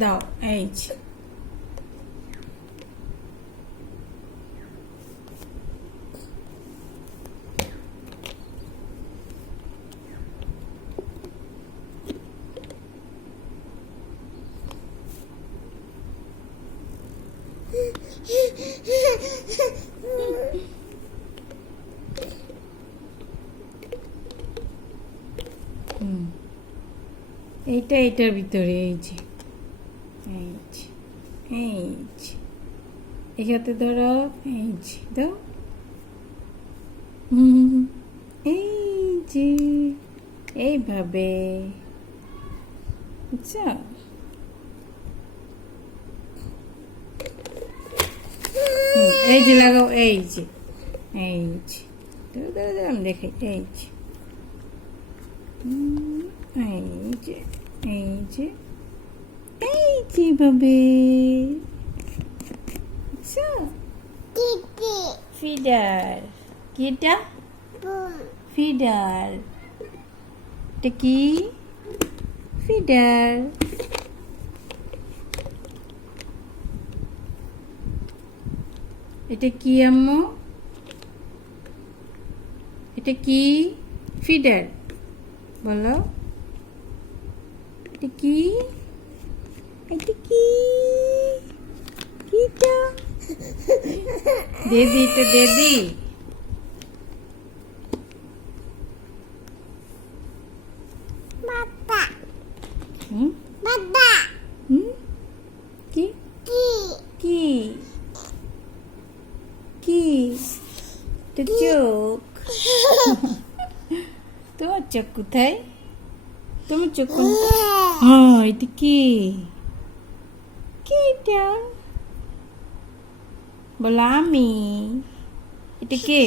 দাও এই এইটা এটার ভিতরে এই যে। এই যে এই এখাতে ধরো এই যে দাও এই যে এইভাবে হুম, এই যে লাগাও এই যে। এই যে আমি দেখাই। এই যে এই যে এই যে। এই যে ভাবে বুঝছ ফিডার কি এটা ফিডার এটা কি ফিডার এটা কি আম্মু এটা কি ফিডার বলো এটা কি এটা কি কিটা দেদি এটা দেদি। কি? কি? কি? তো চোখ। তোমার চোখ কোথায়? তোমার চোখ কোন হ্যাঁ এটা কি? কি এটা? বলো আমি এটা কে